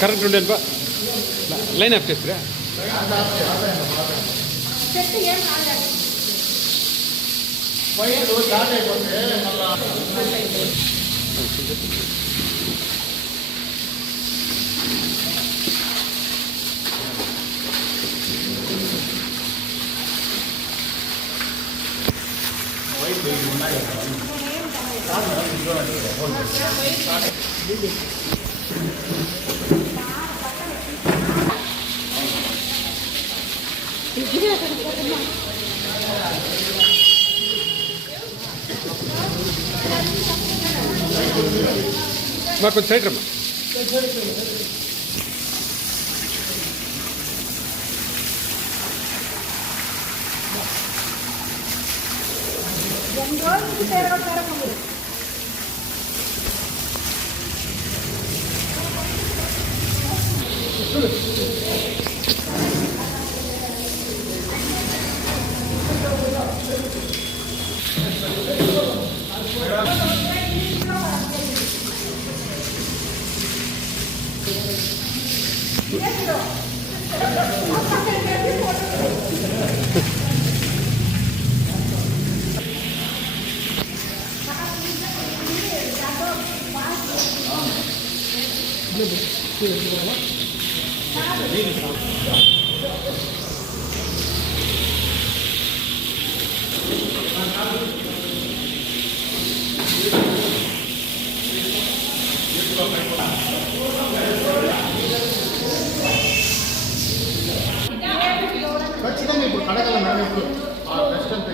Correct ఉండేది బా line of చేస్తారా మా కొంచెం సైడ్ రమ్మా ఖచ్చితంగా ఇప్పుడు కడగల మేడం ఇప్పుడు బెస్ట్ అంతా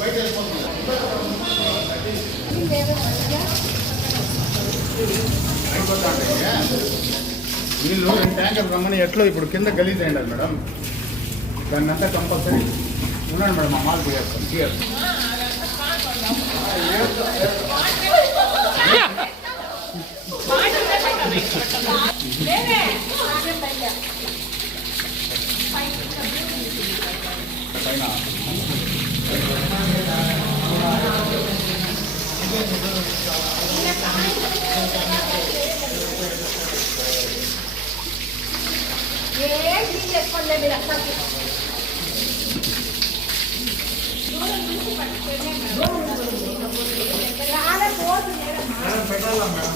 బయట వీళ్ళు 2 ట్యాంకర్ రమ్మని ఎట్లో ఇప్పుడు కింద గలీజ్ అయ్యారు మేడం దాన్ని అంతా కంపల్సరీ ఉన్నాడు మేడం మా మాల్ పోయేస్తాం క్లియర్ పెట్టాలా మేడం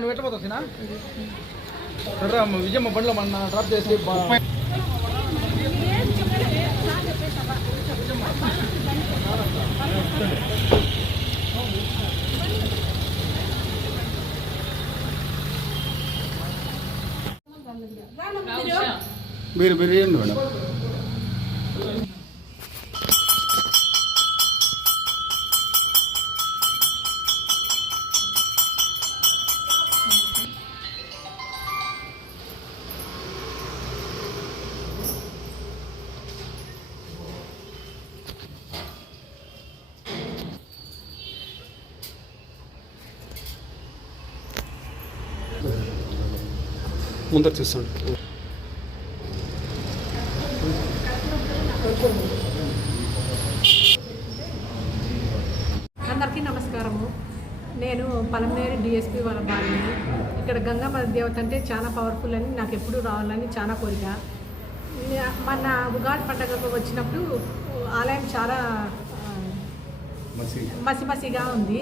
నువ్వు ఎట్లా పోతావు సినా విజయమ్మ బండ్లో మన డ్రాప్ చేసి మీరు చేయండి మేడం. ముందర చూస్తాను. అందరికీ నమస్కారము. నేను పలమనేరు డిఎస్పీ వాళ్ళ భార్యని. ఇక్కడ గంగమ్మ దేవత అంటే చాలా పవర్ఫుల్ అని నాకు ఎప్పుడూ రావాలని చాలా కోరిక. మన ఉగాది పండుగకు వచ్చినప్పుడు ఆలయం చాలా మసిమసిగా ఉంది.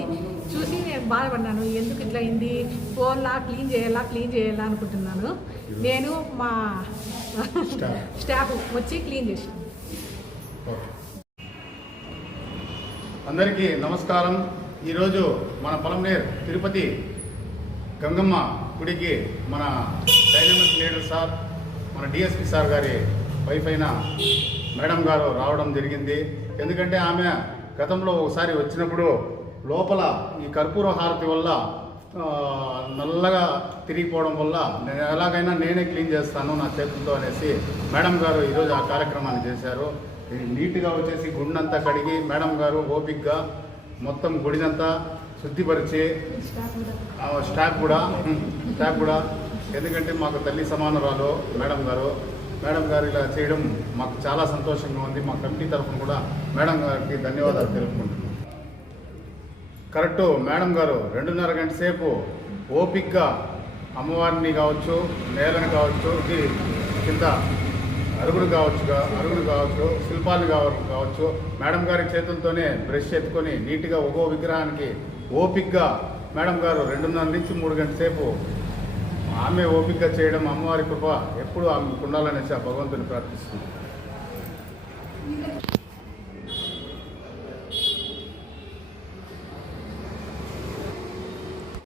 చూసి నేను బాధపడ్డాను, ఎందుకు ఇట్లా అయింది, ఫోన్లా క్లీన్ చేయాలా అనుకుంటున్నాను. నేను మా స్టాఫ్ వచ్చి క్లీన్ చేసాను. అందరికీ నమస్కారం. ఈరోజు మన పలమనేరు తిరుపతి గంగమ్మ గుడికి మన డైనమిక్ లీడర్ సార్, మన డిఎస్పి సార్ గారి వైఫ్ అయిన మేడం గారు రావడం జరిగింది. ఎందుకంటే ఆమె గతంలో ఒకసారి వచ్చినప్పుడు లోపల ఈ కర్పూర హారతి వల్ల నల్లగా తిరిగిపోవడం వల్ల నేను ఎలాగైనా నేనే క్లీన్ చేస్తాను నా చేతులతో అనేసి మేడం గారు ఈరోజు ఆ కార్యక్రమాన్ని చేశారు. నీట్గా వచ్చేసి గుడినంతా కడిగి మేడం గారు ఓపిక్గా మొత్తం గుడినంతా శుద్ధిపరిచి స్టాఫ్ కూడా ఎందుకంటే మాకు తల్లి సమానురాలు మేడం గారు ఇలా చేయడం మాకు చాలా సంతోషంగా ఉంది. మా కమిటీ తరఫున కూడా మేడం గారికి ధన్యవాదాలు తెలుపుకుంటున్నాం. కరెక్టు మేడం గారు 2.5 గంట సేపు ఓపిక్గా అమ్మవారిని కావచ్చు, నేలను కావచ్చు, కింద అరుగును కావచ్చు, శిల్పాలు కావచ్చు, మేడం గారి చేతులతోనే బ్రష్ ఎత్తుకొని నీట్గా ఒక్కో విగ్రహానికి ఓపిక్గా మేడం గారు 2.5 నుంచి 3 గంటల సేపు ఆమె ఓపికగా చేయడం, అమ్మవారి కృప ఎప్పుడు ఆమెకు ఉండాలనేసి ఆ భగవంతుని ప్రార్థిస్తుంది.